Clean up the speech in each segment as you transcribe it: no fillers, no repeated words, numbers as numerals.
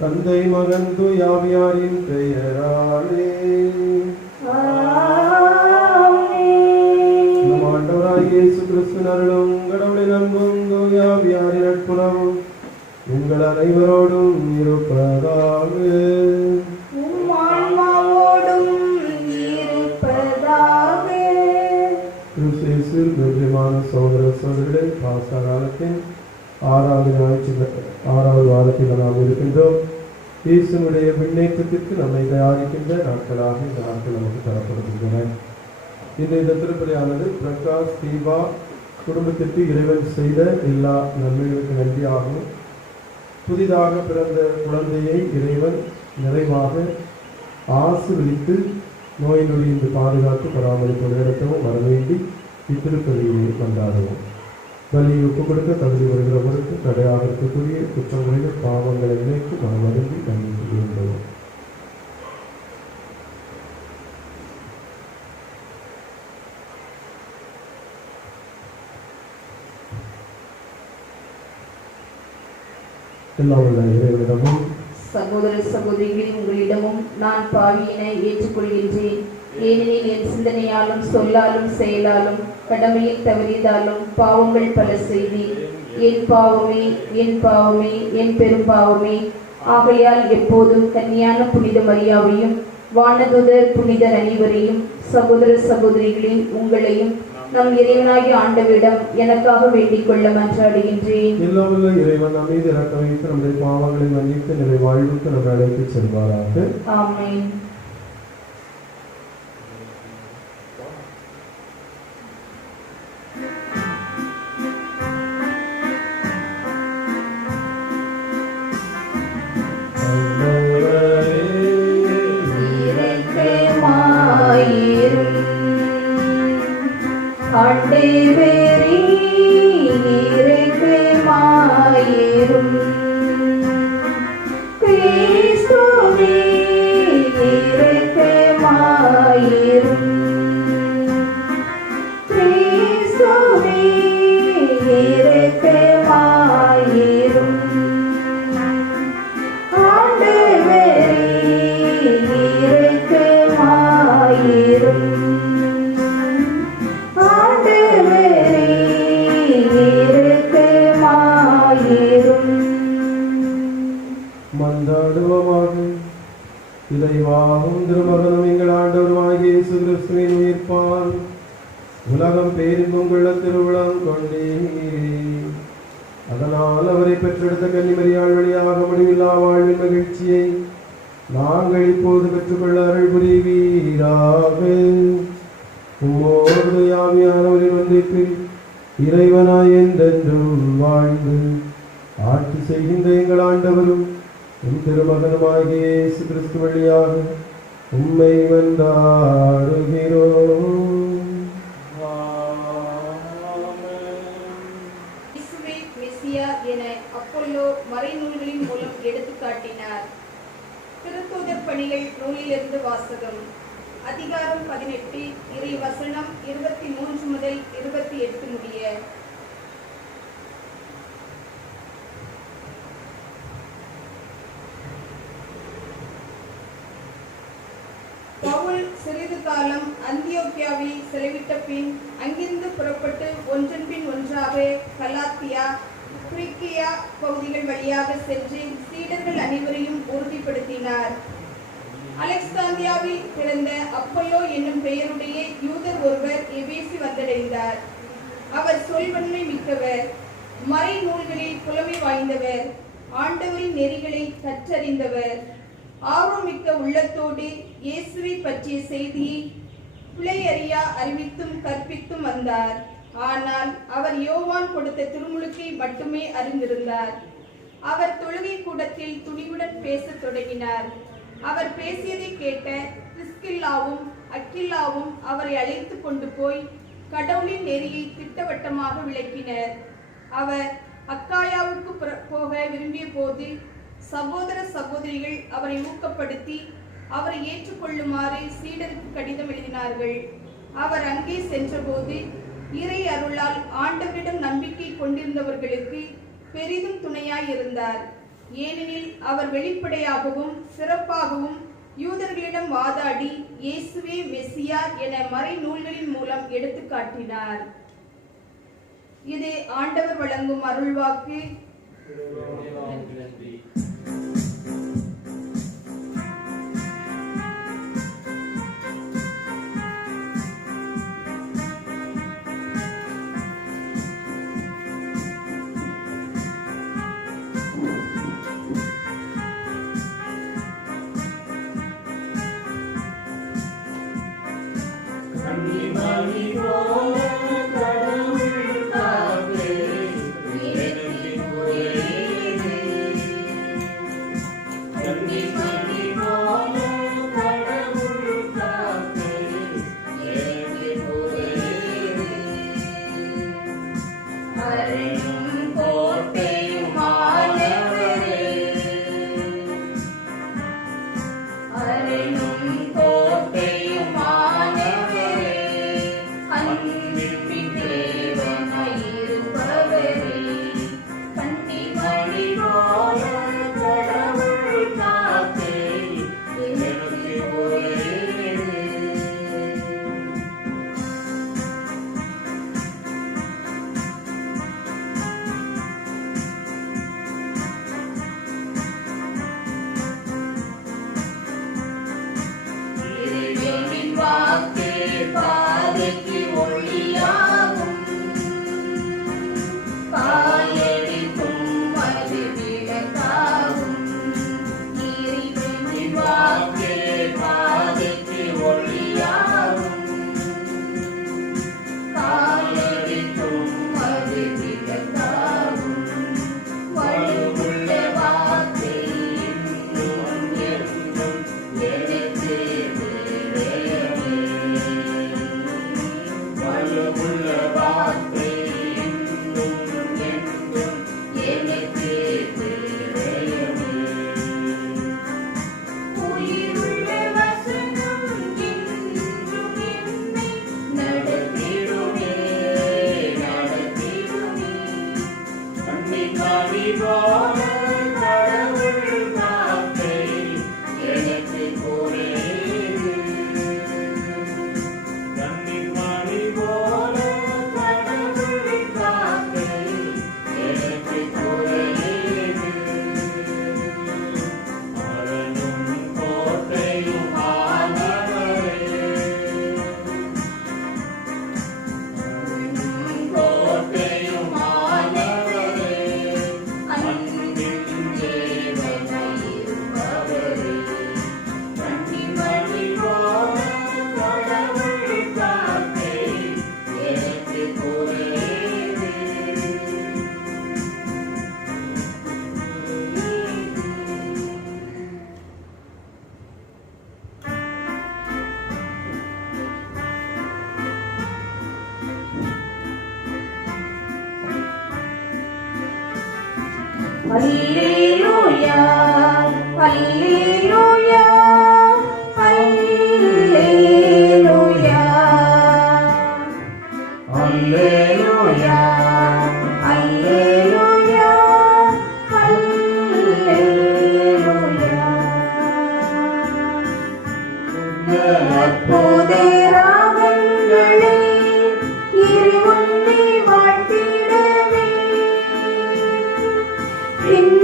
தந்தை மகன் தூயாவியாரின் பெயராலே நம் ஆண்டவராகிய இயேசு கிறிஸ்துவின் அருளும் கடவுளின் அன்பும் தூயாவியாரின் நட்புறவும் உங்கள் அனைவரோடும் இருப்பதாக. கிறிஸ்துவின் பிரியமான சகோதர சகோதரிகளே, பாஸ்கா காலத்தின் 6வது வாரத்தில் நாம் இருக்கின்றோம். இயேசுவுடைய விண்ணேற்றத்திற்கு நம்மை தயாரிக்கின்ற நாட்களாக இந்த நாட்கள் நமக்கு தரப்படுகின்றன. இந்த திருப்பலியானது பிரகாஷ் தீபா குடும்பத்திற்கு இறைவன் செய்த எல்லா நன்மைகளுக்கு நன்றியாகவும், புதிதாக பிறந்த குழந்தையை இறைவன் நிறைவாக ஆசீர்வதித்து நோய் நொடியின்றி பாதுகாத்து பராமரிப்பு நடத்தவும் வரவேண்டி இத்திருப்பலியை கொண்டாடுவோம். பலி ஒப்பு கொடுக்க தகுதி வருகிறவருக்கு தடையாக இருக்கக்கூடிய குற்றங்களையும் பாவங்களை நினைத்து நாம் வருந்தி நன்மை வேண்டுவோம். இறைவனிடமும் சகோதர சகோதரிகளே, உங்களிடமும் நான் பாவியினை ஏற்றுக்கொள்கின்றேன். ஏனெனில் என் சிந்தனையாலும் சொல்லாலும் செயலாலும் கடமையில் தவறியதாலும் பாவங்கள் பல செய்தேன். என் பாவமே, என் பாவமே, என் பெரும் பாவமே. ஆகையால் எப்போதும் கன்னியான புனித மரியாவையும் வானதுதர் புனிதர் அனைவரையும், சகோதர சகோதரிகளே உங்களையும் நம் இறைவனாகிய ஆண்டவரிடம் எனக்காக வேண்டிக் கொள்ள மன்றாடுகின்றேன். எல்லாவல்ல இறைவன் நம் மீது இரக்கம் வைத்து நம்முடைய பாவங்களை மன்னித்து நிலை வாழ்வுக்கு நம்ம அழைத்து செல்வாராக. ஆமென். ஆண்டவரே இரக்கமாயிரும். கிறிஸ்துவே இரக்கமாயிரும். கிறிஸ்துவே இரக்கமாயிரும். ஆண்டவரே இரக்கமாயிரும். மன்றாடுவோமாக. இறைவாகும் திருமகனும் எங்கள் ஆண்டவருமாகிய இயேசு கிறிஸ்துவின் உயிர்ப்பால் உலகம் பேரின்பம் கொள்ள திருவிழம் கொண்டீரே. அதனால் அவரை பெற்றெடுத்த கன்னிமரியாள் வழியாக முடிவில்லா வாழ்வின் மகிழ்ச்சியை நாங்கள் இப்போது பெற்றுக்கொள்ள அருள் புரிவீராக. உம்மோடு ஆவியானவரின் ஒன்றிற்கு இறைவனாய் என்றென்றும் வாழ்ந்து ஆட்சி செய்கின்ற எங்கள் ஆண்டவரும் உம் திருமகனுமாகிய இயேசு கிறிஸ்து வழியாக உம்மை மன்றாடுகிறோம். இயேசுவே மெசியா என அப்போலோ மறைநூல்களின் மூலம் எடுத்துக்காட்டினார். திருத்தூதர் பணிகள் நூலிலிருந்து வாசகம். அதிகாரம் 18, இறை வசனம் 23 முதல் 28 முடிய. பவுல் சிறிது காலம் அந்தியோக்கியாவில் செலவிட்ட பின் அங்கிருந்து புறப்பட்டு ஒன்றன் பின் ஒன்றாக கலாத்தியா, பிரிக்கியா பகுதிகள் வழியாக சென்று சீடர்கள் அனைவரையும் உறுதிப்படுத்தினார். அலெக்சாந்தியாவில் பிறந்த அப்போலோ என்னும் பெயருடைய யூதர் ஒருவர் எபேசு வந்தடைந்தார். அவர் சொல்வன்மை மிக்கவர், மறை நூல்களில் புலமை வாய்ந்தவர், ஆண்டவரின் நெறிகளை கற்றறிந்தவர். ஆர்வமிக்க உள்ளத்தோடு இயேசுவை பற்றிய செய்தியை பிழையறியா அறிவித்தும் கற்பித்தும் வந்தார். ஆனால் அவர் யோவான் கொடுத்த திருமுழுக்கை மட்டுமே அறிந்திருந்தார். அவர் தொழுகை கூடத்தில் துணிவுடன் பேசத் தொடங்கினார். அவர் பேசியதை கேட்ட பிரிஸ்கில்லாவும் அக்கில்லாவும் அவரை அழைத்து கொண்டு போய் கடவுளின் நெறியை திட்டவட்டமாக விளக்கினர். அவர் அக்காயாவுக்கு போக விரும்பிய போது சகோதர சகோதரிகள் அவரை ஊக்கப்படுத்தி அவரை ஏற்றுக்கொள்ளுமாறு சீடருக்கு கடிதம் எழுதினார்கள். அவர் அங்கே சென்றபோது இறை அருளால் ஆண்டவரிடம் நம்பிக்கை கொண்டிருந்தவர்களுக்கு பெரிதும் துணையாய் இருந்தார். ஏனெனில் அவர் வெளிப்படையாகவும் சிறப்பாகவும் யூதர்களிடம் வாதாடி இயேசுவே மெசியா என மறைநூல்களின் மூலம் எடுத்து காட்டினார். இது ஆண்டவர் வழங்கும் அருள்வாக்கு. Alleluia, Alleluia, Alleluia, Alleluia, Alleluia, Alleluia. அப்போதே ராகங்களே இறைவனை வாழ்த்திடவே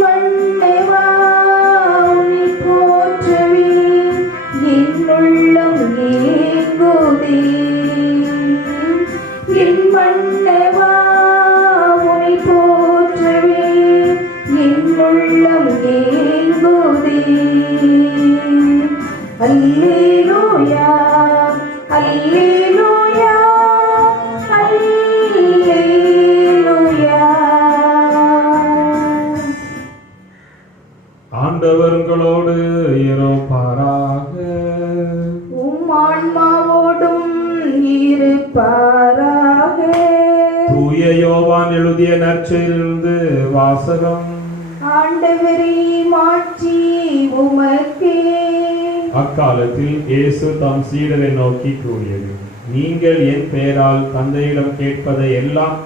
மண்ணை போற்றவே என் உள்ளம் ஏங்குதே. என் மண்ணை போற்றவே என் உள்ளம் ஏங்குதே. அல்லேலூயா, அல்லேலூயா, அல்லேலூயா. ஆண்டவர் உங்களோடு இருப்பாராக. உம் ஆன்மாவோடும் இருப்பாராக. தூய யோவான் எழுதிய நற்செய்தியிலிருந்து வாசகம். ஆண்டவரே, மாட்சி உமக்கே. அக்காலத்தில் இயேசு தம் சீடரை நோக்கி கூறியது, நீங்கள் என் பெயரால் தந்தையிடம் கேட்பதை எல்லாம்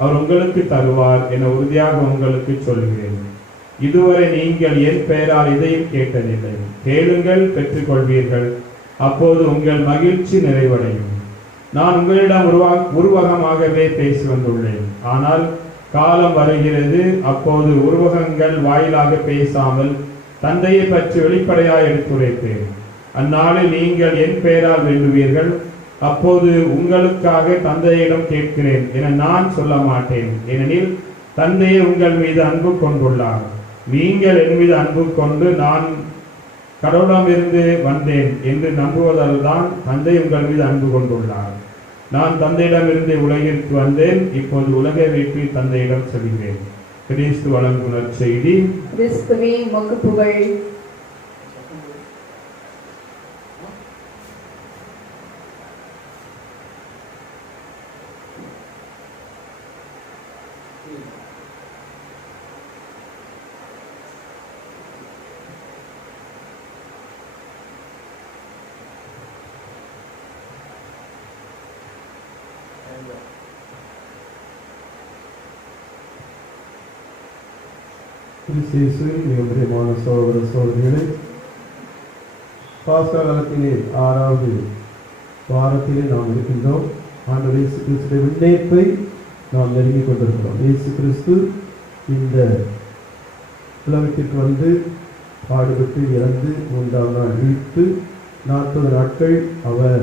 அவர் உங்களுக்கு தருவார் என உறுதியாக உங்களுக்கு சொல்கிறேன். இதுவரை நீங்கள் என் பெயரால் இதையும் கேட்டதில்லை. கேளுங்கள், பெற்றுக்கொள்வீர்கள், அப்போது உங்கள் மகிழ்ச்சி நிறைவடையும். நான் உங்களிடம் உருவகமாகவே பேசி வந்துள்ளேன். ஆனால் காலம் வருகிறது, அப்போது உருவகங்கள் வாயிலாக பேசாமல் தந்தையை பற்றி வெளிப்படையாய் எடுத்துரைப்பேன். அந்நாளில் நீங்கள் என் பெயரால் வேண்டுவீர்கள். அப்போது உங்களுக்காக தந்தையிடம் கேட்கிறேன் என நான் சொல்ல மாட்டேன். ஏனெனில் தந்தையை உங்கள் மீது அன்பு கொண்டுள்ளார். நீங்கள் என் மீது அன்பு கொண்டு நான் கடவுளமிருந்து வந்தேன் என்று நம்புவதால் தான் தந்தை உங்கள் மீது அன்பு கொண்டுள்ளார். நான் தந்தையிடமிருந்து உலகிற்கு வந்தேன், இப்போது உலகை வீட்டில் தந்தையிடம் செல்கிறேன். கிறிஸ்து வழங்கும் நற்செய்தி. கிறிஸ்துவே உமக்கு புகழ். கிறிஸ்துவில் மிக பிரியமான சகோதர சகோதரிகளே, பாஸ்கா காலத்திலே 6வது வாரத்திலே நாம் இருக்கின்றோம். ஆண்டவர் இயேசு கிறிஸ்துவின் விண்ணேற்பை நாம் நெருங்கிக் கொண்டிருக்கிறோம். இயேசு கிறிஸ்து இந்த உலகத்திற்கு வந்து பாடுபட்டு இறந்து 3ஆம் நாள் விழித்து 40 நாட்கள் அவர்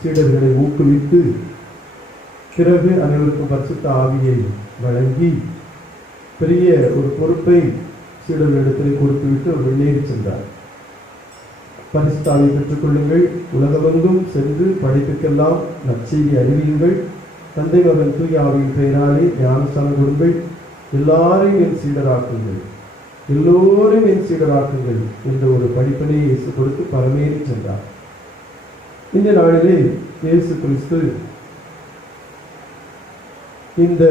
சீடர்களை ஊக்குவித்து பிறகு அனைவருக்கும் பரிசுத்த ஆவியை வழங்கி பெரிய ஒரு பொறுப்பை சீடர்களிடத்தில் கொடுத்துவிட்டு அவர் வெளியேறி சென்றார். பரிசுத்த ஆவியை பெற்றுக்கொள்ளுங்கள், உலகமெங்கும் சென்று படைப்புக்கெல்லாம் நற்செய்தி அறிவியுங்கள், தந்தை மகன் தூய ஆவியின் பெயராலே ஞானஸ்நானம் கொடுங்கள், எல்லாரையும் என் சீடராக்குங்கள், எல்லோரையும் என் சீடராக்குங்கள் என்ற ஒரு படிப்பினை இயேசு கொடுத்து பரமேறி சென்றார். இந்த நாளிலே இயேசு கிறிஸ்து இந்த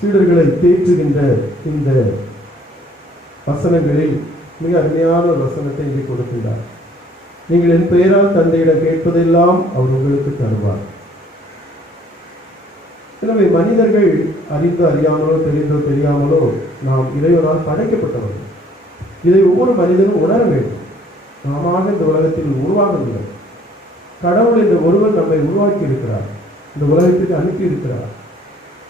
சீடர்களை தேற்றுகின்ற இந்த வசனங்களில் மிக அருமையான ஒரு வசனத்தை இங்கே கொடுக்கின்றார். நீங்கள் என் பெயரால் தந்தையிடம் கேட்பதெல்லாம் அவர் உங்களுக்கு தருவார். எனவே மனிதர்கள் அறிந்தோ அறியாமலோ தெரிந்தோ தெரியாமலோ நாம் இறைவனால் படைக்கப்பட்டவர்கள். இதை ஒவ்வொரு மனிதனும் உணர வேண்டும். நாம இந்த உலகத்தில் உருவாகவில்லை. கடவுள் இந்த ஒருவர் நம்மை உருவாக்கி இருக்கிறார், இந்த உலகத்துக்கு அனுப்பி இருக்கிறார்.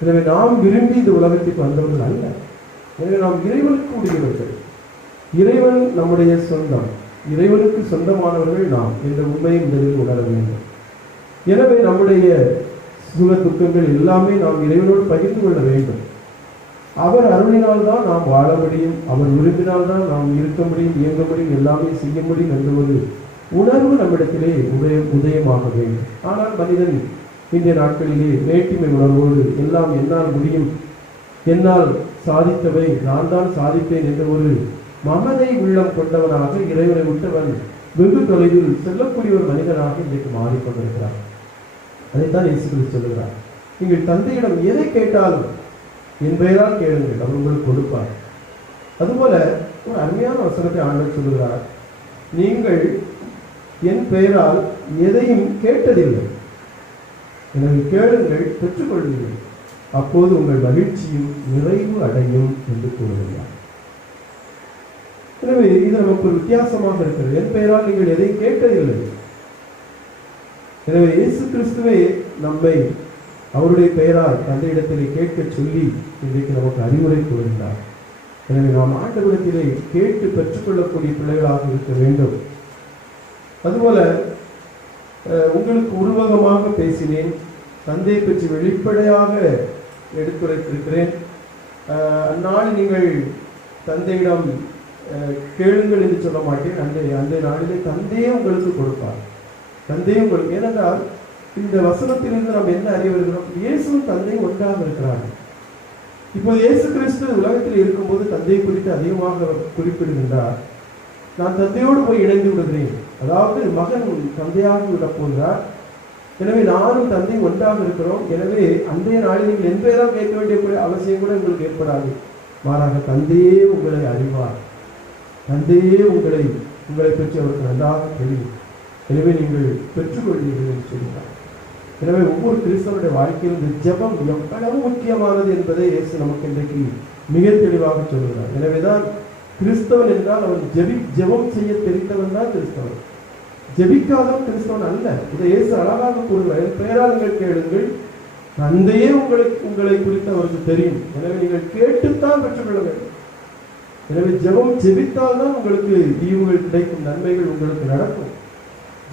எனவே நாம் விரும்பி இந்த உலகத்துக்கு வந்தவர்கள் அல்ல. எனவே நாம் இறைவனுக்கு உரியவர்கள். இறைவன் நம்முடைய சொந்தம், இறைவனுக்கு சொந்தமானவர்கள் நாம் என்ற உண்மையை முதலில் உணர வேண்டும். எனவே நம்முடைய சுக துக்கங்கள் எல்லாமே நாம் இறைவனோடு பகிர்ந்து கொள்ள வேண்டும். அவர் அருளினால்தான் நாம் வாழ முடியும், அவர் விரும்பினால்தான் நாம் இருக்க முடியும், இயங்க முடியும், எல்லாமே செய்ய முடியும் என்ற ஒரு உணர்வு நம்மிடத்திலே உதயமாக வேண்டும். ஆனால் மனிதன் இன்றைய நாட்களிலே வேற்றுமை உணர்வோடு எல்லாம் என்னால் முடியும், என்னால் சாதித்தவை நான் தான் சாதிப்பேன் என்ற ஒரு மமதை உள்ளம் கொண்டவனாக இறைவனை விட்டவன் வெகு தொலைவில் செல்லக்கூடிய ஒரு மனிதனாக இன்றைக்கு மாறிக்கொண்டிருக்கிறார். அதைத்தான் இயேசு கிறிஸ்து சொல்லுகிறார். நீங்கள் தந்தையிடம் எதை கேட்டாலும் என் பெயரால் கேளுங்கள், அவர் உங்களுக்கு கொடுப்பார். அதுபோல ஒரு அருமையான வசனத்தை ஆண்டவர் சொல்லுகிறார். நீங்கள் என் பெயரால் எதையும் கேட்டதில்லை, எனவே கேளுங்கள், பெற்றுக்கொள்வீர்கள், அப்போது உங்கள் மகிழ்ச்சியும் நிறைவு அடையும் என்று கூறுகிறார். எனவே இது நமக்கு ஒரு வித்தியாசமாக இருக்கிறது. என் பெயரால் நீங்கள் எதை கேட்டதில்லை. எனவே இயேசு கிறிஸ்துவே நம்மை அவருடைய பெயரால் தந்தையிடத்திலே கேட்க சொல்லி இன்றைக்கு நமக்கு அறிவுரை கூறுகிறார். எனவே நாம் ஆண்டவரிடத்திலே கேட்டு பெற்றுக்கொள்ளக்கூடிய பிள்ளைகளாக இருக்க வேண்டும். அதுபோல உங்களுக்கு உருவகமாக பேசினேன், தந்தையை பற்றி வெளிப்படையாக எடுத்துரைத்திருக்கிறேன். அந்நாளில் நீங்கள் தந்தையிடம் கேளுங்கள் என்று சொல்ல மாட்டேன். அந்த நாளிலே தந்தையே உங்களுக்கு கொடுப்பார். தந்தையே உங்களுக்கு, ஏனென்றால் இந்த வசனத்திலிருந்து நாம் என்ன அறிய வருகிறோம்? இயேசுவும் தந்தையும் ஒன்றாக இருக்கிறார்கள். இப்போது இயேசு கிறிஸ்து உலகத்தில் இருக்கும்போது தந்தையை குறித்து அதிகமாக குறிப்பிடுகின்றார். நான் தந்தையோடு போய் இணைந்து விடுகிறேன், அதாவது மகன் தந்தையாக விட போகிறார். எனவே நானும் தந்தை ஒன்றாக இருக்கிறோம். எனவே அன்றைய நாளில் நீங்கள் என் பெயரால் கேட்க வேண்டிய அவசியம் கூட உங்களுக்கு ஏற்படாது. மாறாக தந்தையே உங்களை அறிவார், தந்தையே உங்களை பற்றி அவருக்கு நன்றாக தெரியும். எனவே நீங்கள் பெற்றுக்கொள்வீர்கள் என்று சொல்கிறார். எனவே ஒவ்வொரு கிறிஸ்தவனுடைய வாழ்க்கையில் இந்த ஜெபம் எவ்வளவு முக்கியமானது என்பதை இயேசு நமக்கு இன்றைக்கு மிக தெளிவாக சொல்கிறார். எனவேதான் கிறிஸ்தவன் என்றால் அவன் ஜெபம் செய்ய தெரிந்தவன் தான் கிறிஸ்தவன். ஜெபிக்காதவன் கிறிஸ்தவன் அல்ல. இதை இயேசு அழகாக கூறுகிறார். என் பெயரால் நீங்கள் கேளுங்கள், தந்தையே உங்களை குறித்து அவருக்கு தெரியும். எனவே நீங்கள் கேட்டுத்தான் பெற்றுக்கொள்ள வேண்டும். எனவே ஜெபம் ஜெபித்தால் தான் உங்களுக்கு ஈவுகள் கிடைக்கும், நன்மைகள் உங்களுக்கு நடக்கும்.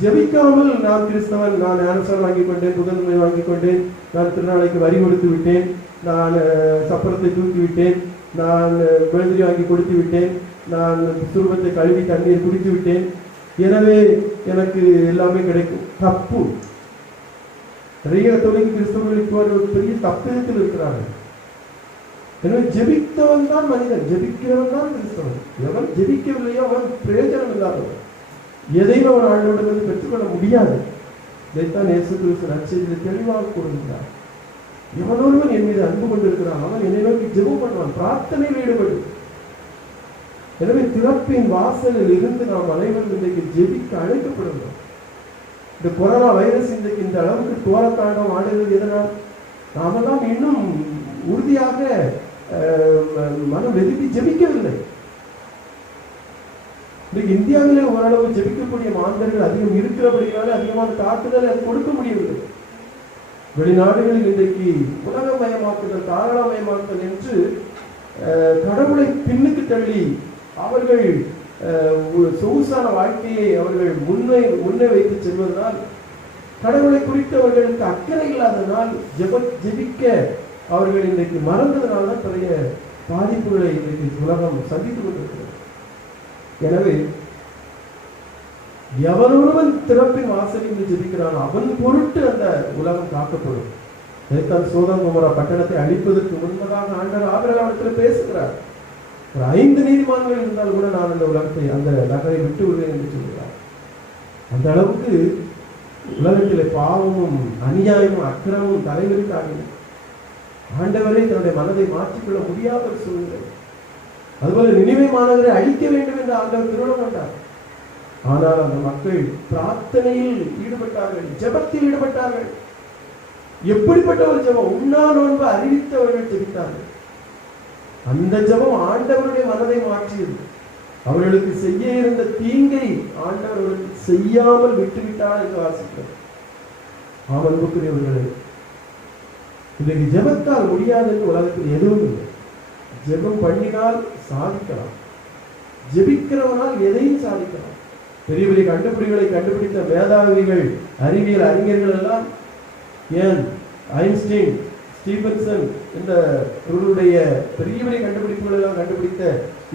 ஜெபிக்காமல் நான் கிறிஸ்தவன், நான் ஞானசாரம் வாங்கிக் கொண்டேன், புதன்மை வாங்கிக் கொண்டேன், நான் திருநாளைக்கு வரி கொடுத்து விட்டேன், நான் சப்பரத்தை தூக்கி விட்டேன், நான் விழுதிரி வாங்கி கொடுத்து விட்டேன், நான் சுருபத்தை கழுவி தண்ணீர் குடித்து விட்டேன், எனவே எனக்கு எல்லாமே கிடைக்கும். தப்பு. நிறைய கத்தோலிக்க கிறிஸ்தவர்களுக்கு ஒரு பெரிய தப்பிதத்தில் இருக்கிறார்கள். எனவே ஜெபித்தவன் தான் மனிதன், ஜெபிக்கிறவன் தான் கிறிஸ்தவன். எவன் ஜெபிக்கவில்லையோ அவன் பிரயோஜனம் இல்லாதவன், எதையும் அவன் ஆண்டவரிடமிருந்து பெற்றுக்கொள்ள முடியாது. இதைத்தான் இயேசு கிறிஸ்து நற்செய்தியில் தெளிவாக கூறுகிறார். எவனொருவன் என் மீது அன்பு கொண்டிருக்கிறான் அவன் என்னை நோக்கி ஜெபம் பண்ணுவான், பிரார்த்தனையில் ஈடுபடும். எனவே திறப்பின் வாசலில் இருந்து நாம் அனைவரும் இன்றைக்கு ஜெபிக்க அழைக்கப்படுகிறோம். இந்த கொரோனா வைரஸ் இன்றைக்கு இந்த அளவுக்கு தோரத்தாண்டம் ஆடுகிறது எதனால்? நாமெல்லாம் இன்னும் உறுதியாக மனம் வெதுக்கி ஜெபிக்கவில்லை. இன்றைக்கு இந்தியாவிலே ஓரளவு ஜெபிக்கக்கூடிய மாந்தர்கள் அதிகம் இருக்கிறபடியாலே அதிகமான தாக்குதல் அது கொடுக்க முடியவில்லை. வெளிநாடுகளில் இன்றைக்கு உலகமயமாக்குதல், தாராளமயமாக்குதல் என்று கடவுளை பின்னுக்கு தள்ளி அவர்கள் சொகுசான வாழ்க்கையை அவர்கள் முன்னே வைத்து செல்வதனால், கடவுளை குறித்து அவர்களுக்கு அக்கறை இல்லாதனால், ஜெபிக்க அவர்கள் இன்றைக்கு மறந்ததனால்தான் பெரிய பாதிப்புகளை இன்றைக்கு உலகம் சந்தித்துக் கொண்டிருக்கிறது. எனவே எவனொருவன் திறப்பின் வாசலில் ஜெபிக்கிறான் அவன் பொருட்டு அந்த உலகம் காக்கப்படும். சோதம் குமரா பட்டணத்தை அழிப்பதற்கு முன்பதாக ஆண்டவர் ஆபிரகாமிடத்தில் பேசுகிறார். ஒரு 5 நீதிமான்கள் இருந்தால் கூட நான் அந்த உலகத்தை, அந்த நகரை விட்டு விடுவேன் என்று சொல்கிறார். அந்த அளவுக்கு உலகத்திலே பாவமும் அநியாயமும் அக்கிரமும் தலைவருக்காக ஆண்டவரை தன்னுடைய மனதை மாற்றிக்கொள்ள முடியாத ஒரு சூழ்நிலை. அதுபோல நினிவே மாநகரை அழிக்க வேண்டும் என்று ஆண்டவர் திருவிழம் கொண்டார். ஆனால் அந்த மக்கள் பிரார்த்தனையில் ஈடுபட்டார்கள், ஜெபத்தில் ஈடுபட்டார்கள். எப்படிப்பட்ட ஒரு ஜெபம்! உண்ணா நோன்பு அறிவித்தவர்கள் ஜெபித்தார்கள். அந்த ஜெபம் ஆண்டவருடைய மனதை மாற்றியது. அவர்களுக்கு செய்ய இருந்த தீங்கை ஆண்டவர் அவர்களுக்கு செய்யாமல் விட்டுவிட்டார் என்று வாசித்தார். அன்புக்குரியவர்களே, இன்றைக்கு ஜெபத்தால் முடியாது என்று உலகத்தில் எதுவும் இல்லை. ஜெபம் பண்ணினால் சாதிக்கலாம், ஜெபிக்கிறவனால் எதையும் சாதிக்கலாம். பெரிய பெரிய கண்டுபிடிகளை கண்டுபிடித்த மேதாவிகள், அறிவியல் அறிஞர்கள் எல்லாம், ஏன் ஐன்ஸ்டீன், ஸ்டீபன்சன் என்ற இவருடைய பெரிய பெரிய கண்டுபிடிப்புகள் எல்லாம் கண்டுபிடித்த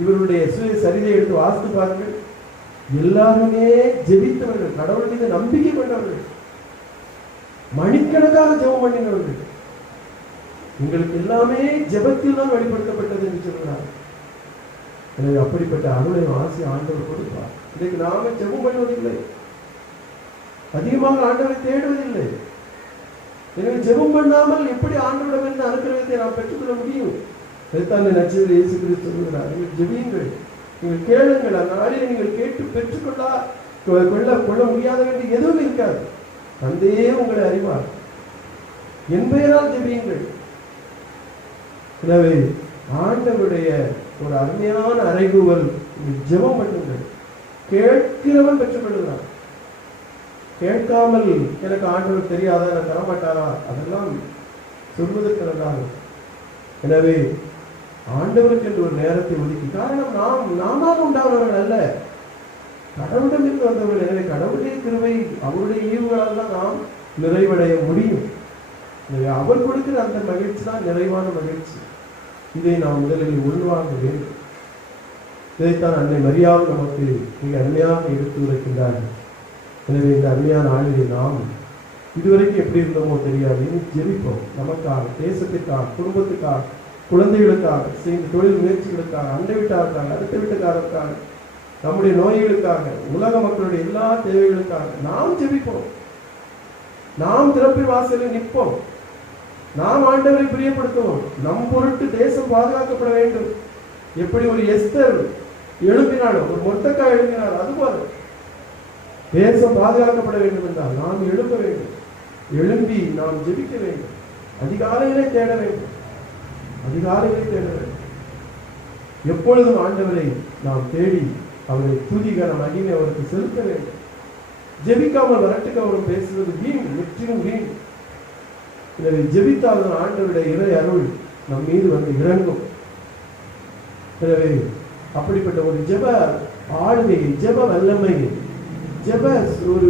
இவருடைய சரிதை எடுத்து வாசித்து பாருங்கள். எல்லாருமே ஜெபித்தவர்கள், கடவுள் மீது நம்பிக்கை கொண்டவர்கள், மணிக்கணக்காக ஜெபம் பண்ணினவர்கள். உங்களுக்கு எல்லாமே ஜெபத்தில் தான் வெளிப்படுத்தப்பட்டது என்று சொல்கிறார். எனவே அப்படிப்பட்ட அருளை ஆசி ஆண்டவர் கொடுப்பார். இன்றைக்கு நாம ஜெபம் பண்ணுவதில்லை, அதிகமாக ஆண்டவரை தேடுவதில்லை. எனவே ஜெபம் பண்ணாமல் எப்படி ஆண்டவரிடமிருந்து அனுக்கிரகத்தை நாம் பெற்றுக்கொள்ள முடியும்? நற்செய்தியில் இயேசு கிறிஸ்து சொல்கிறார், நீங்கள் ஜெபியுங்கள், நீங்கள் கேளுங்கள், அந்த நாளில் நீங்கள் கேட்டு பெற்றுக்கொள்ள முடியாத வேண்டிய எதுவும் இருக்காது. தந்தையே உங்களை அறிவார். என் பெயரால் ஜெபியுங்கள். எனவே ஆண்டவருடைய ஒரு அருமையான அறைகூவல், ஜெபம் பண்ணுங்கள். கேட்கிறவன் பெற்றுக்கொள்கிறான். கேட்காமல் எனக்கு ஆண்டவர் தெரியாதா, எனக்கு தரமாட்டாரா, அதெல்லாம் சொல்வதற்கு நன்றாகும். எனவே ஆண்டவருக்கு என்று ஒரு நேரத்தை ஒதுக்கி, காரணம் நாம உண்டானவர்கள் அல்ல, கடவுளிடமிருந்து வந்தவர்கள். எனவே கடவுளுடைய கிருபை, அவருடைய ஈவுகளால் தான் நாம் நிறைவடைய முடியும். அவர் கொடுக்கிற அந்த மகிழ்ச்சி தான் நிறைவான மகிழ்ச்சி. இதை நாம் முதலில் உள்வாங்க வேண்டும். இதைத்தான் அன்னை மரியாதை நமக்கு மிக அருமையாக எடுத்து உரைக்கின்றார்கள். எனவே இந்த அருமையான ஆண்டில் நாம் இதுவரைக்கும் எப்படி இருந்தோமோ தெரியாது, இனி ஜெபிப்போம். நமக்காக, தேசத்திற்காக, குடும்பத்துக்காக, குழந்தைகளுக்காக, செய்த தொழில் முயற்சிகளுக்காக, அண்டை வீட்டாருக்காக, அடுத்த வீட்டுக்காரருக்காக, நம்முடைய நோய்களுக்காக, உலக மக்களுடைய எல்லா தேவைகளுக்காக நாம் ஜெபிப்போம். நாம் திறப்பின் வாசலில் நிற்போம். நாம் ஆண்டவரை பிரியப்படுத்துவோம். நம் பொருட்டு தேசம் பாதுகாக்கப்பட வேண்டும். எப்படி ஒரு எஸ்தர் எழுப்பினாலோ, ஒரு மொர்தெக்காய் எழுப்பினாலோ, அதுபோல தேசம் பாதுகாக்கப்பட வேண்டும் என்றால் நாம் எழுப்ப வேண்டும். எழும்பி நாம் ஜெபிக்க வேண்டும். அதிகாலையிலே தேட வேண்டும். அதிகாலையிலே தேட வேண்டும். எப்பொழுதும் ஆண்டவரை நாம் தேடி அவரை துதிகர மகிமை அவருக்கு செலுத்த வேண்டும். ஜெபிக்காமல் வரட்டுக்கு அவரும் பேசுவது வீண், முற்றிலும் வீண். எனவே ஜெபித்தால் ஆண்டவருடைய இறை அருள் நம் மீது வந்து இறங்கும். எனவே அப்படிப்பட்ட ஒரு ஜெப ஆளுகையை, ஜெப வல்லமையை, ஜெப ஒரு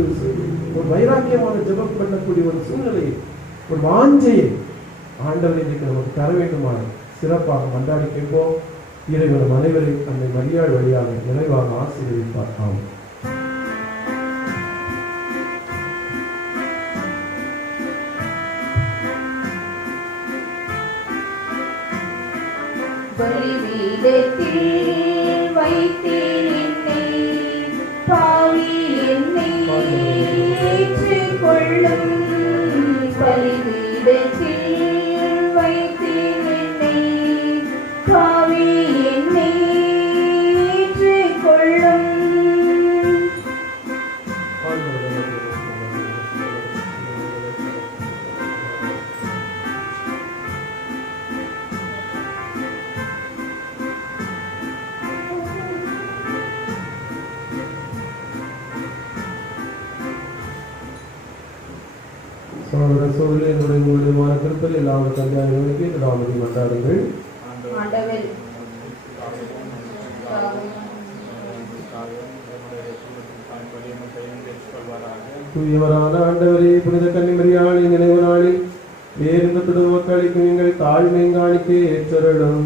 வைராக்கியமான ஜெபம் பண்ணக்கூடிய ஒரு சூழ்நிலையை, ஒரு வாஞ்சையை ஆண்டவர் இன்றைக்கு நமக்கு தர வேண்டுமான சிறப்பாக மன்றாடி கேட்போம். இறைவன் அனைவரையும் அந்த மரியாள் வழியாக நிறைவாக ஆசீர்வதிப்பார். ஆமாம். பலிபீடத்தில் வைத்தேன் என்னை, பாவி என்னை ஏற்றுக்கொள்ளும். பலிபீடத்தில் வைத்தேன் என்னை, பாவி என்னை ஏற்றுக்கொள்ளும். சோதனை என்னுடைய உங்களுடைய திருப்பதி எல்லா தந்தையாளர்களுக்கு எல்லாமே மன்றாடுங்கள். தூயவரான ஆண்டவரே, புனித கன்னிமரியாளின் நினைவு நாளில் பேருந்தத்துடன் மக்களுக்கு எங்கள் தாழ்மை காணிக்கை ஏற்றருளும்.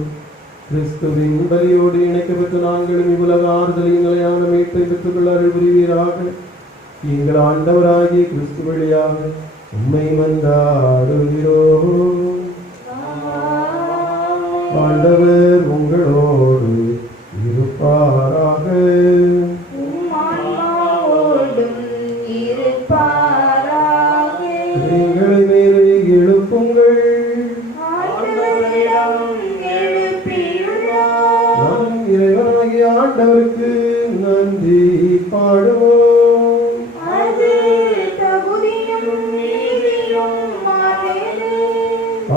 கிறிஸ்துவின் பலியோடு இணைக்கப்பட்ட நாங்களும் இவ்வுலக ஆறுதலின் நிலையான மீட்பை பெற்றுக்கொள்ள அருள் புரிவீராக. எங்கள் ஆண்டவராகிய கிறிஸ்து வழியாக உம்மை மன்றாடுகிறோம். ஆண்டவர் உங்களோடு இருப்பாராக. எங்களை மேலே எழுப்புங்கள். நம் இறைவனாகிய ஆண்டவருக்கு நன்றி பாடுவோம்.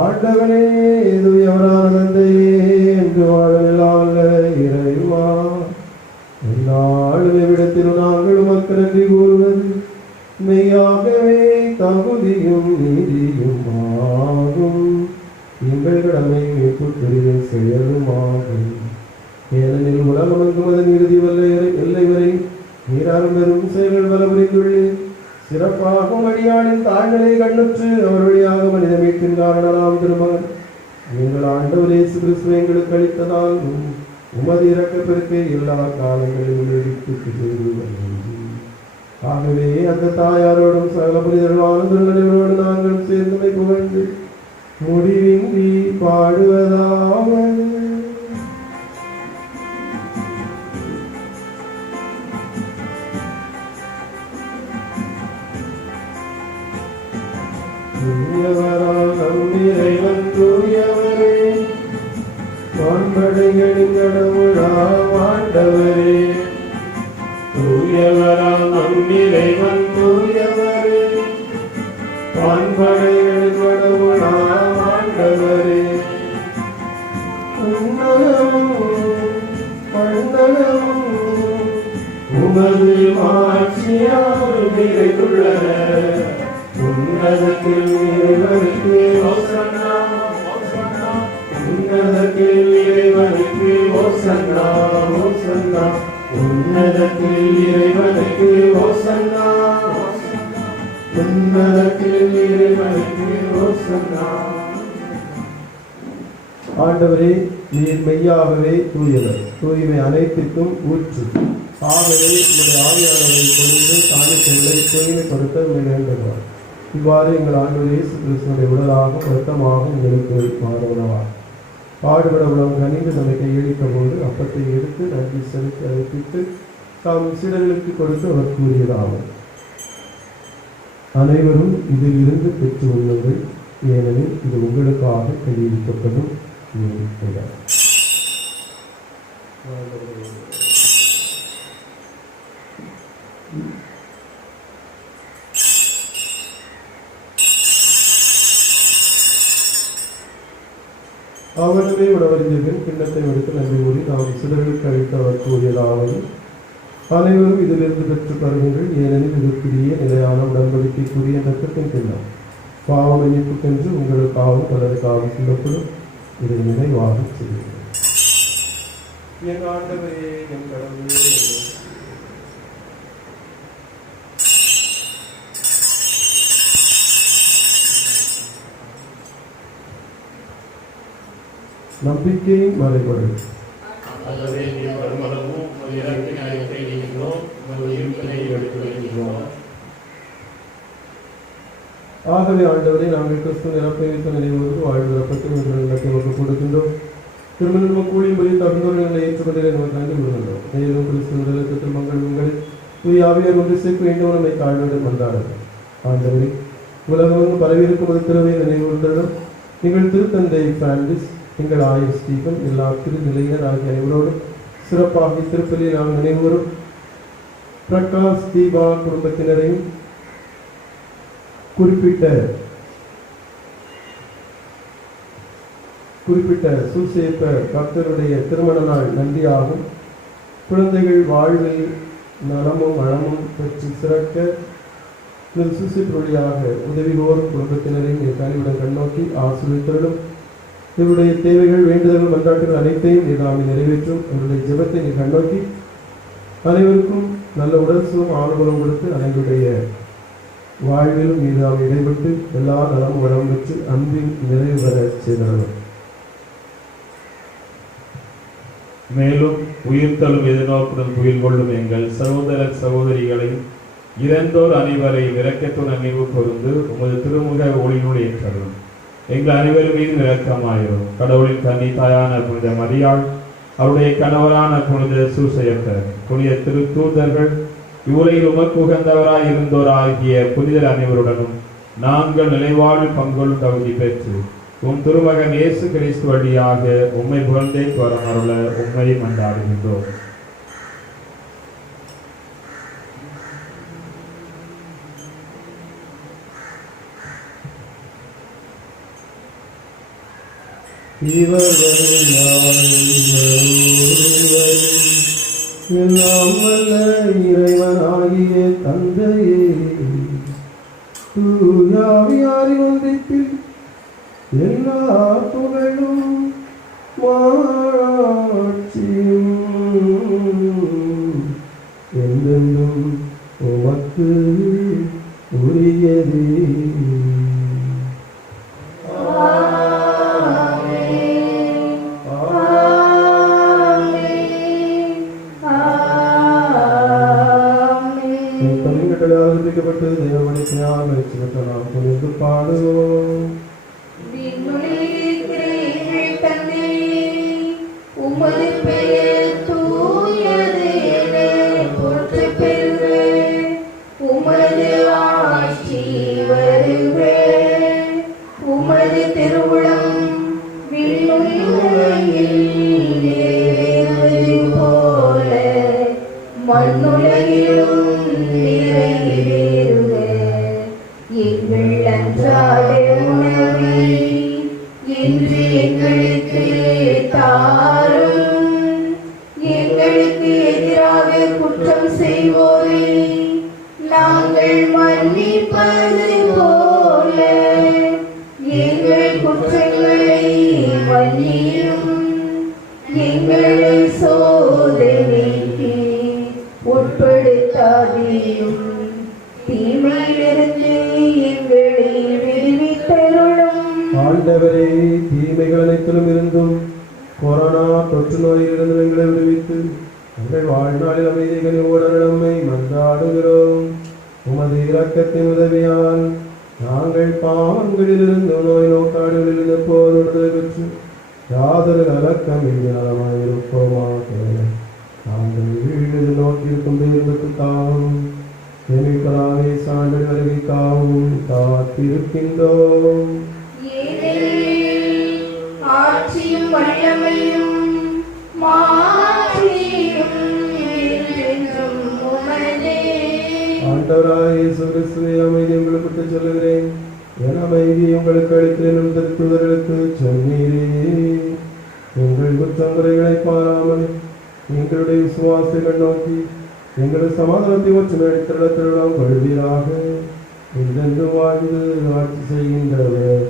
ஆண்டவனே, தூயவரான தந்தையே, என்று வாழலாக இறைவா, எல்லாரும் எவ்விடத்திலும் நாங்கள் உமக்கு நன்றி கூறுவது மெய்யாகவே தகுதியும் நீதியும் ஆகும். எங்கள் கடமை மீட்புக்குரிய செயலுமாகும். ஏனெனில் உலகமெங்கும் அதன் இறுதி எல்லை வரை நீராறும் பெரும் செயல்கள் பல புரிந்துள்ளேன். சிறப்பாகவும் அடியாளின் தாழ்நிலை கண்ணுற்று அவர் வழியாக மனித மீட்பின் காரணம் திருமகன் எங்கள் ஆண்டவர் இயேசு கிறிஸ்துவை எங்களுக்கு அளித்ததால் உமது இறக்க பெருக்கை எல்லா காலங்களிலும் ஆகவே அந்த தாயாரோடும் சகல புனிதர்களான திருநெல்வேலியோடு நாங்கள் சேர்ந்தமை புகழ்ந்து முடிவின்றி பாடுவதாவது. இறைவன் தூயவரே, வான்படைகளின் கடவுளாம் ஆண்டவரே, தூயவராம் நம் இறைவன் தூயவரே, வான்படைகளின் கடவுளாம் ஆண்டவரே, உன்னதமும் மன்னதமும் உமது ஆட்சியால் நிறைந்துள்ளன. உன்னதத்தில் இறைவனுக்கு ஹோசன்னா, உன்னதத்தில் இறைவனுக்கு ஹோசன்னா, ஹோசன்னா, உன்னதத்தில் இறைவனுக்கு ஹோசன்னா, உன்னதத்தில் இறைவனுக்கு ஹோசன்னா. ஆண்டவரே, நீர் மெய்யாகவே தூயவர், தூய்மை அனைத்திற்கும் ஊற்று. ஆகவே உங்களுடைய ஆவியானவரை கொண்டு காணிக்கைகளை தூய்மைப்படுத்த வேண்டுகிறார். இவ்வாறு எங்கள் ஆண்டவர் இயேசு கிறிஸ்துவினுடைய உடலாகவும் இரத்தமாகவும் எங்களுக்கு மாறுவனவார். பாடுபட உலகம் கனிந்து நம்மை கையளித்த போது அப்பத்தை எடுத்து நன்றி செலுத்தி அழைப்பித்து தாம் சீடர்களுக்கு கொடுத்து அவர் கூறியதாகும், அனைவரும் இதில் இருந்து பெற்று உள்ளது, ஏனெனில் இது உங்களுக்காக கையளிக்கப்படும். அவனவே உணவறிஞர்கள் கிண்ணத்தை எடுத்து நன்றி கூறி நாம் சிலருக்கு அளித்தவர் கூறியதாவது: அனைவரும் இதிலிருந்து பெற்று பருகுங்கள், ஏனெனில் இதற்குரிய நிலையான உடன்படிக்கைக்குரிய நட்சத்தின் கிண்ணம் பாவ மன்னிப்புக்கென்று உங்களுக்காகவும் பலருக்காகவும் சொல்லப்படும். இதை நினைவாக செய்யுங்கள். என் ஆண்டவரே, என் கடவுளே, நம்பிக்கை மறைபடு. ஆகவே ஆண்டவரே, நாங்கள் கிறிஸ்துவ நிரப்பை வைத்த நினைவோடு வாழ்வு நிரப்பத்தை உங்களுக்கு கொடுக்கின்றோம். திருமண நம்ம கூலியும்படி தகுந்தவர்களை ஏற்றுக்கொண்டே நமக்கு நன்றி விடுகின்றோம். மேலும் கிறிஸ்துவ நிலத்தில் மங்கள் உங்களை ஆவியார் ஒன்று சேர்க்க வேண்டும் நம்மை தாழ்வுடன் வந்தார்கள். ஆண்டவரே, உலகம் பரவியிருக்கும் திறவை நினைவுறுத்தலும் எங்கள் திருத்தந்தை பிரான்சிஸ், எங்கள் ஆயர் ஸ்டீபன், எல்லா திருநிலையினர் ஆகிய அனைவரோடும் சிறப்பாக திருப்பலியில் நாம் நினைவுறும் பிரகாஷ் தீபா குடும்பத்தினரையும் குறிப்பிட்ட சுசேப்ப பக்தருடைய திருமண நாள் நன்றியாகும். குழந்தைகள் வாழ்வில் நலமும் வளமும் பெற்று சிறக்க சுசேப் வழியாக உதவி கோரும் குடும்பத்தினரையும் கனிவுடன் கண்ணோக்கி ஆசீர்வதித்தருளும். இவருடைய தேவைகள், வேண்டுதல்கள், மன்றாட்டுகள் அனைத்தையும் நீதாமை நிறைவேற்றும். அவருடைய ஜெபத்தை நீ கண்ணோக்கி அனைவருக்கும் நல்ல உடல் சுகம் ஆளுபலம் கொடுத்து அனைவருடைய வாழ்விலும் நீதாமை இடைபெற்று எல்லா நலமும் வளம் பெற்று அன்பின் நிறைவு பெற செய்தனர். மேலும் உயிர்த்தலும் எதிர்நோக்குடன் துயில் கொள்ளும் எங்கள் சகோதர சகோதரிகளையும் இறந்தோர் அனைவரையும் இரக்கத்துடன் நினைவு கூர்ந்து உமது திருமுக ஒளியினுள் ஏற்றலும். எங்கள் அனைவரும் மீது இரக்கமாயிரும். கடவுளின் கன்னி தாயான புனித மரியாள், அவருடைய கணவரான புனித சூசையப்பர், புனித திருத்தூதர்கள், இவ்வுலகில் உமக்கு உகந்தவராய் இருந்தோர் ஆகிய புனிதர் அனைவருடனும் நாங்கள் நிலைவாழ்வில் பங்கொள்ளும் தகுதி பெற்று உம் திருமகன் இயேசு கிறிஸ்து வழியாக உம்மை புகழ்ந்தே வரமருள உம்மை மன்றாடுகின்றோம். எல்லாம் வல்ல இறைவனாகிய தந்தையே, தூயாவியாரி ஒன்றிப்பில் எல்லா புகழும் மாட்சியும் என்றென்றும் உமக்கு உரியதே. பாடுவோம். உமது பெயர் தூயது என போற்றப் பெறுக. உமது ஆட்சி வருக. உமது திருவுளம் விண்ணுலகில் நிறைவேறுவது போல மண்ணுலகிலும் நிறைவேறுக. எங்கள் அன்றாட உணவை இன்று எங்களுக்கு தாரும். எங்களுக்கு எதிராக குற்றம் செய்வோரை நாங்கள் மன்னிப்பது போல எங்கள் குற்றங்களை மன்னியும். எங்களை சோதனைக்கு உட்படுத்தாதேயும். தீமையிலிருந்து எங்களை விடுவித்தருளும். ஆண்டவரே, தீமைகள் அனைத்திலும் இருந்தும் கொரோனா தொற்று நோயிலிருந்து எங்களை விடுவித்து எங்கள் வாழ்நாளில் அமைதிகளோடு நம்மை மன்றாடுகிறோம். உமது இரக்கத்தின் உதவியால் நாங்கள் பாவங்களிலிருந்து நோய் நோக்காடுகளில் எப்போது விடுதலை பெற்று யாதொரு கலக்கம் இன்றி நலமாயிருப்போமாக. நாங்கள் வீடு நோக்கியிருக்கும் பேருந்துக்காகவும் சேமிப்பதாவே சான்று வருகைக்காகவும் காத்திருக்கின்றோம். ஆட்சியும் வல்லமையும் மாட்சியும் என்றென்றும் உமதே. ஆண்டவராகிய இயேசு கிறிஸ்துவே, அமைதி உங்களுக்கு விட்டுச் சொல்லுகிறேன், என் அமைதியை உங்களுக்கு அளிக்கிறேன் என்று தூதர்களுக்கு சொன்னீரே. எங்கள் குற்றங்குறைகளை பாராமல் எங்களுடைய விசுவாசங்கள் நோக்கி எங்கள் சமாதானத்தை மற்றும் திருடம் கொள்வீராக. என்றென்று வாழ்ந்து ஆட்சி செய்கின்றவர்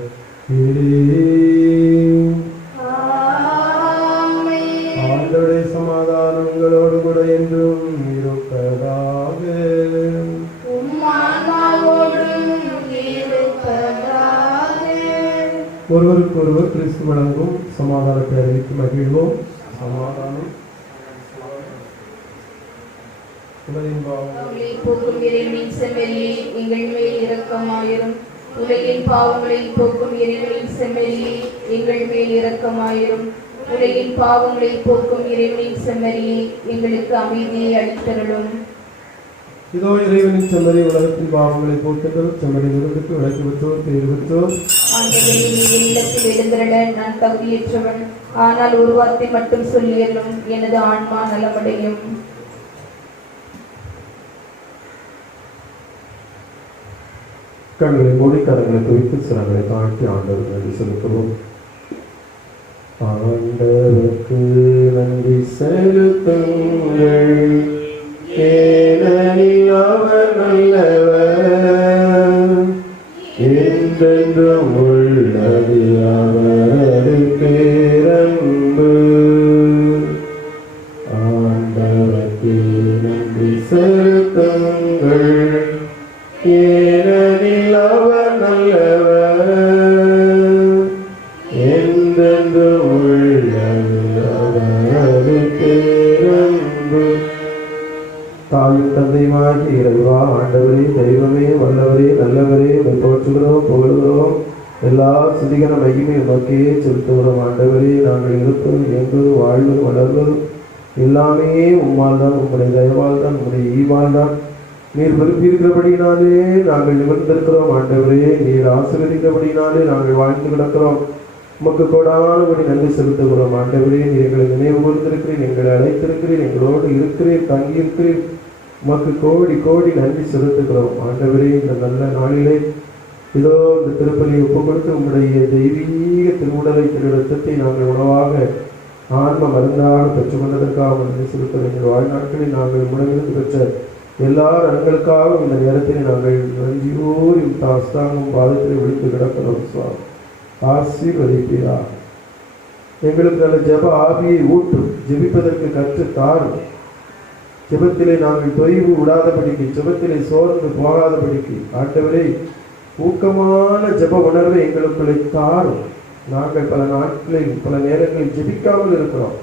ஆண்டவருடைய சமாதானங்களோடு கூட என்றும் இருப்பதாக. ஒருவருக்கொருவர் கிறிஸ்து வழங்கும் சமாதானத்தை அறிவித்து மகிழ்வோம். சமாதானம் போக்கும் இறைவனின் செம்மறியே எங்கள் மேல் இரக்கமாயிரும். உலகின் பாவங்களை போக்கும் இறைவனின் செம்மறியே எங்கள் மேல் இரக்கமாயிரும். உலகின் பாவங்களை போக்கும் இறைவனின் செம்மறியே எங்களுக்கு அமைதியை அளித்தருளும். இதோ இறைவனின் செம்மறி, உலகத்தின் பாவங்களை போக்கின்றவர், செம்மறி விருதுக்கு விளக்கி விட்டோர் பேர் விட்டோர். இல்லத்தில் எழுந்திரட நான் தகுதியற்றவன், ஆனால் ஒரு வார்த்தை மட்டும் சொல்லியலும் எனது ஆன்மா நலமடையும். கண்களை மூடி கரங்களை குவித்து சிறங்களை தாழ்த்தி ஆண்டவர் நன்றி செலுத்துவோம். ஆண்டவருக்கு நன்றி செலுத்துங்கள், ஏனெனில் அவர் நல்லவர், என்றென்றும் உள்ளது அவரது பேரன்பு. ஆண்டவருக்கு நன்றி செலுத்துங்கள், ஏனெனில் அவர் நல்லவர், என்றென்றும் உள்ளது அவரது பேரன்பு. தாயும் தந்தையுமாகி இறைவா, ஆண்டவரே, தெய்வமே, வல்லவரே, நல்லவரே, உம்மை போற்றுகிறோம், புகழுகிறோம். எல்லா சுதிகர மகிமை உமக்கே செலுத்துகிறோம். ஆண்டவரே, நாங்கள் இருப்பதும் இயங்குவதும் வாழ்வதும் வளர்வதும் எல்லாமே உம்மால் தான், உம்முடைய தயவால் தான், உம்முடைய ஈவால் தான். நீர் விரும்பியிருக்கிறபடினாலே நாங்கள் நிமிர்ந்திருக்கிறோம். ஆண்டவரே, நீர் ஆசீர்வதிக்கிறபடினாலே நாங்கள் வாழ்ந்து கிடக்கிறோம். உமக்கு கோடானபடி நன்றி செலுத்துகிறோம். ஆண்டவரே, நீர் எங்களை நினைவு கூர்ந்திருக்கிறீர், எங்களை அழைத்திருக்கிறீர், எங்களோடு இருக்கிறீர், தங்கியிருக்கிறீர். உமக்கு கோடி கோடி நன்றி செலுத்துகிறோம். ஆண்டவரே, இந்த நல்ல நாளிலே இதோ இந்த திருப்பலியை ஒப்புக் கொடுத்து உங்களுடைய தெய்வீக திருவுடலை திருடத்தை நாங்கள் உணவாக ஆன்ம மருந்தாக பெற்றுக்கொண்டதற்காக நன்றி செலுத்துகிறோம். எங்கள் வாழ்நாட்களில் நாங்கள் உணவிலிருந்து பெற்ற எல்லா நலன்களுக்காகவும் இந்த நேரத்தில் நாங்கள் நன்றியோடு அஸ்தாங்கம் பாதத்தில் விழித்து கிடக்கிறோம். சுவாமி ஆசீர்வதிப்பீரா. எங்களுக்கு நல்ல ஜெப ஆவியை ஊட்டும், ஜெபிப்பதற்கு கற்று தாரும். ஜெபத்திலே நாங்கள் தொய்வு விடாதபடிக்கு, ஜெபத்திலே சோர்ந்து போகாதபடிக்கு ஆண்டவரே ஊக்கமான ஜெப உணர்வை எங்களுக்குள்ளே தாரும். நாங்கள் பல நாட்களில் பல நேரங்களில் ஜெபிக்காமல் இருக்கிறோம்.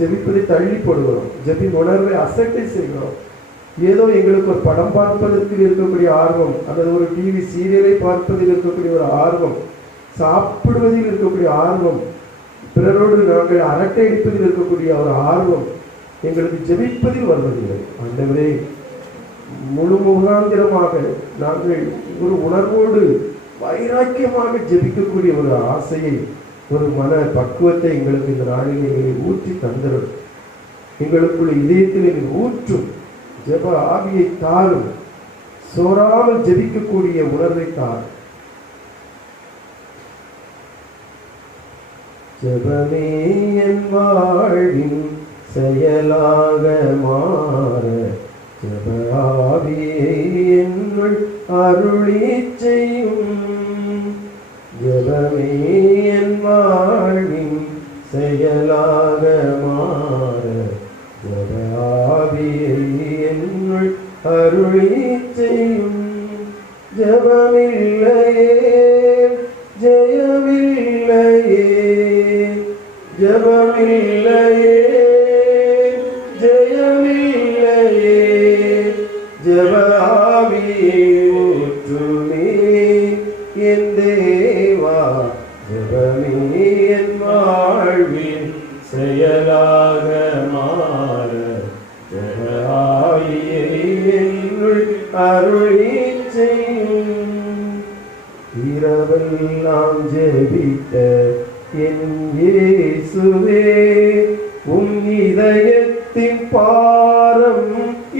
ஜெபிப்பதை தள்ளி போடுகிறோம். ஜெபின் உணர்வை அசட்டை செய்கிறோம். ஏதோ எங்களுக்கு ஒரு படம் பார்ப்பதற்கு இருக்கக்கூடிய ஆர்வம், அல்லது ஒரு டிவி சீரியலை பார்ப்பதில் இருக்கக்கூடிய ஒரு ஆர்வம், சாப்பிடுவதில் இருக்கக்கூடிய ஆர்வம், பிறரோடு நாங்கள் அரட்டை அடிப்பதில் இருக்கக்கூடிய ஒரு ஆர்வம் எங்களுக்கு ஜெபிப்பதில் வருவதில்லை. ஆண்டவரே, முழு முகாந்திரமாக நாங்கள் ஒரு உணர்வோடு வைராக்கியமாக ஜெபிக்கக்கூடிய ஒரு ஆசையை, ஒரு மன பக்குவத்தை எங்களுக்கு இந்த நாளிலே ஊற்றி தந்திரும். எங்களுக்குள்ள இதயத்தில் ஊற்றும் ஜெப ஆவியை தாரும். சோராமல் ஜெபிக்கக்கூடிய உணர்வை தாரும். ஜெபமே என் வாழ்வின் செயலாக மாற, ஜெப ஆவியை என்னுள் அருளி செய்யும். ஜெபமே என் வாழ்வின் செயலாக மாற, ஜெப ஆவியை என்னுள் அருளி செய்யும். ஜெபமில்லையே ஜெயமில்லையே, ஜெபமில்லையே ஜெயமில்லையே, ஜெப ஆவியை ஊற்றுமே என் தேவா. ஜெபமே என் வாழ்வின் செயலாக மாற, ஜெப ஆவியை என்னுள் அருளி செய்யும். இரவெல்லாம் ஜெபித்த என் இயேசுவே, உம் இதயத்தின் பாரம்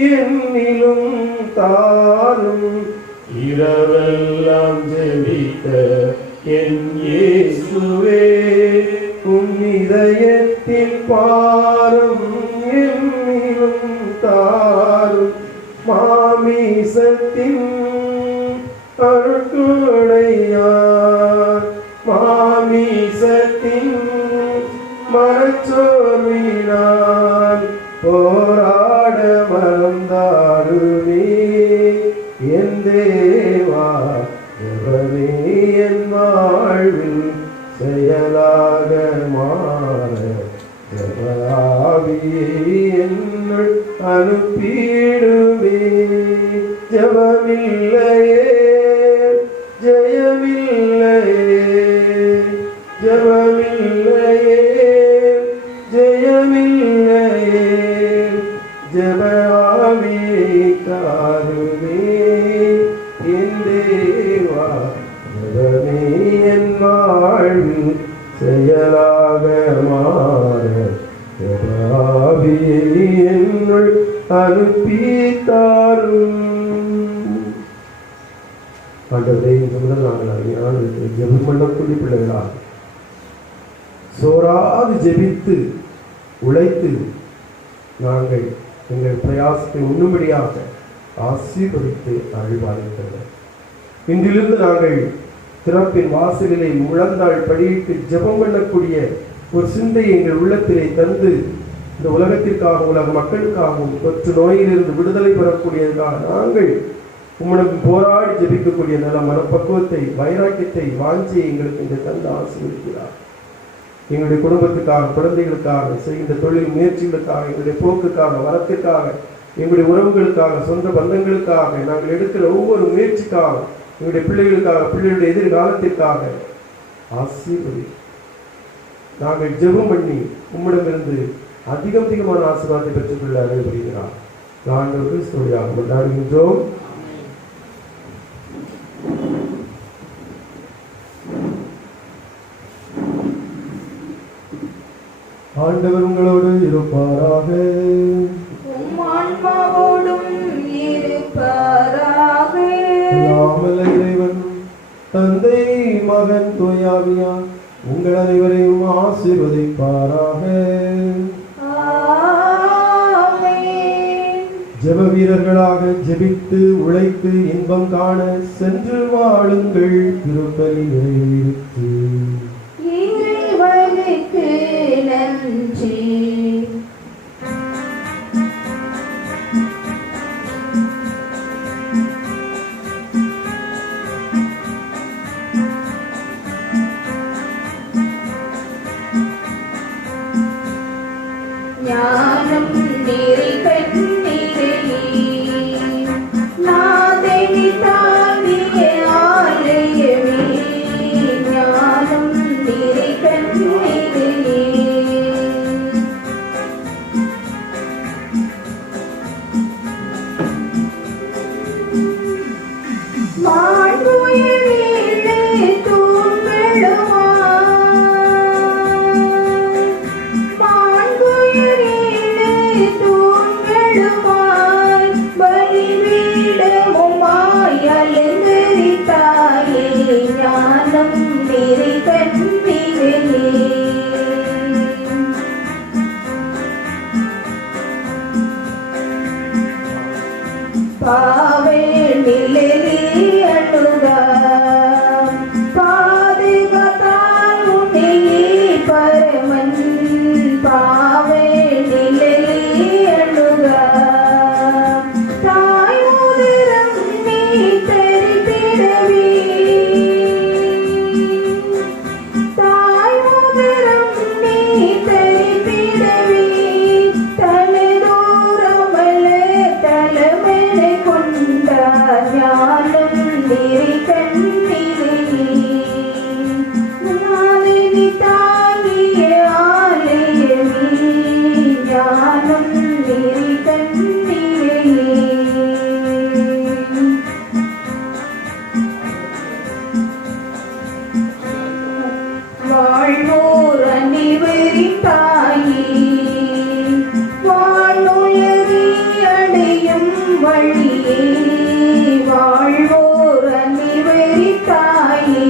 என்னிலும் தாரும். இரவெல்லாம் ஜெபித்த என் இயேசுவே, உன் இதயத்தில் பாரம் என்னிலும் தாரும் மாமிசத்தின் அருட்கொடையார் மாமிசத்தின் மனச்சோர்வினான் போராட மறந்தாருமே என் தேவா எவனே என் வாழ்வில் செயலாக மாற ஜெபஆவியை என்னுள் அனுப்பிடுவே ஜெபமில்லையே ஜெயமில்லையே ஜெபமில்லையே ஜெயமில்லையே ஜெபஆவியை தாருவே என் தேவா ஜெபமே என் வாழ்வில் செயலாக மாற ஜெபஆவியை என்னுள் அனுப்பி தாரும். ஆண்டவரே, இந்த முதல் நாங்கள் ஜெபம் பண்ணக்கூடிய பிள்ளைகளாக சோராது ஜெபித்து உழைத்து நாங்கள் எங்கள் பிரயாசத்தை உண்ணும்படியாக ஆசீர்வதித்து அழிவாளித்தவர். இன்றிலிருந்து நாங்கள் திறப்பின் வாசலிலே முழந்தாள் படியிட்டு ஜெபம் பண்ணக்கூடிய ஒரு சிந்தையை எங்கள் உள்ளத்திலே தந்து இந்த உலகத்திற்காக உலக மக்களுக்காகவும் தொற்று நோயிலிருந்து விடுதலை பெறக்கூடியதற்காக நாங்கள் உம்மிடம் போராடி ஜெபிக்கக்கூடிய நல்ல மனப்பக்குவத்தை வைராக்கியத்தை வாஞ்சி எங்களுக்கு இந்த தந்து ஆசீர்வதிக்கிறார். எங்களுடைய குடும்பத்துக்காக குழந்தைகளுக்காக செய்கின்ற தொழில் முயற்சிகளுக்காக எங்களுடைய போக்குக்காக வரத்திற்காக எங்களுடைய உறவுகளுக்காக சொந்த பந்தங்களுக்காக நாங்கள் எடுக்கிற ஒவ்வொரு முயற்சிக்காக எங்களுடைய பிள்ளைகளுக்காக பிள்ளைகளுடைய எதிர்காலத்திற்காக ஆசீர்வதி. நாங்கள் ஜெபம் பண்ணி உம்மிடமிருந்து அதிகமான ஆசீர்வாதத்தை பெற்றுக்கொள்ள அழைப்படுகிறார். நாங்கள் கிறிஸ்துவையாக கொண்டாடுகின்றோம். ஆண்டவர் உங்களோடு இருப்பாராக. இறைவன் தந்தை மகன் தூயாவியார் உங்கள் அனைவரையும் ஆசீர்வதிப்பாராக. ஜெப வீரர்களாக ஜெபித்து உழைத்து இன்பம் காண சென்று வாழுங்கள். திருப்பலி நிறைவேறிற்று. இறைவனுக்கு நன்றி. ஞானம் நிறை கண்ணீரே நாதனி தானிய ஆலயமே ஞானம் நிறை கண்ணீரே மாண்புயரிலே தூங்கெழுமா தூங்கெழுமாய் பலிபீடமுமாய் அலங்கரித்தாயே ஞானம் நிறை கண்ணீரே பாவே நிலையே அணுக பாதுகாத்தால் உன்னை பரமன் பாவே நிலையே அணுக தாய் உதரம் நீ தரித்திடவே தாய் உதரம் நீ தரித்திடவே தலதோரமல தலைமையை கொண்ட ஞானம் நிறை கண்ணீரே நாளினி தாங்கிய ஆலயமே ஞானம் நிறை கண்ணீரே வாழ்வோர் அனைவரின் தாயே வானுயரி அடையும் வழியே வாழ்வோர் அனைவரின் தாயே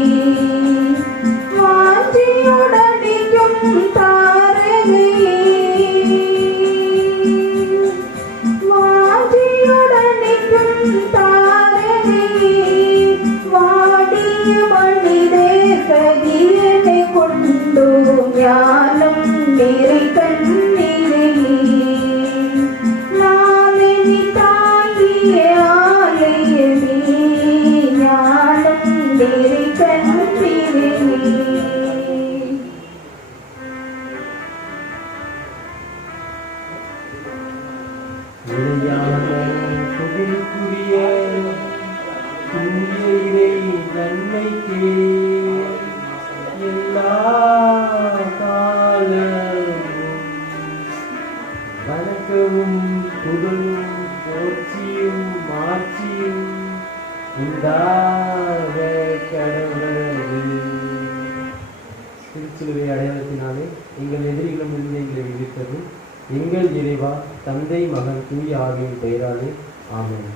வாஞ்சியுடனிக்கும் வேண்டுவோம் ஞானம் நிறை கண்ணீரே நாளினி தாங்கிய ஆலயமே ஞானம் நிறை கண்ணீரே நிலையான புகழுக்குரிய தூய இறை நன்மைக்கே எல்லா காலமும் வணக்கமும் புகழும் போற்றியும் மாற்றியும் உண்டாக கடவுளது. திருச்சிலுவை அடையாளத்தினாலே எங்கள் எதிரிகளும் இருந்து எங்களை விடுவித்தது எங்கள் இறைவா, தந்தை மகன் தூய ஆவியின் பெயராலே ஆமென்.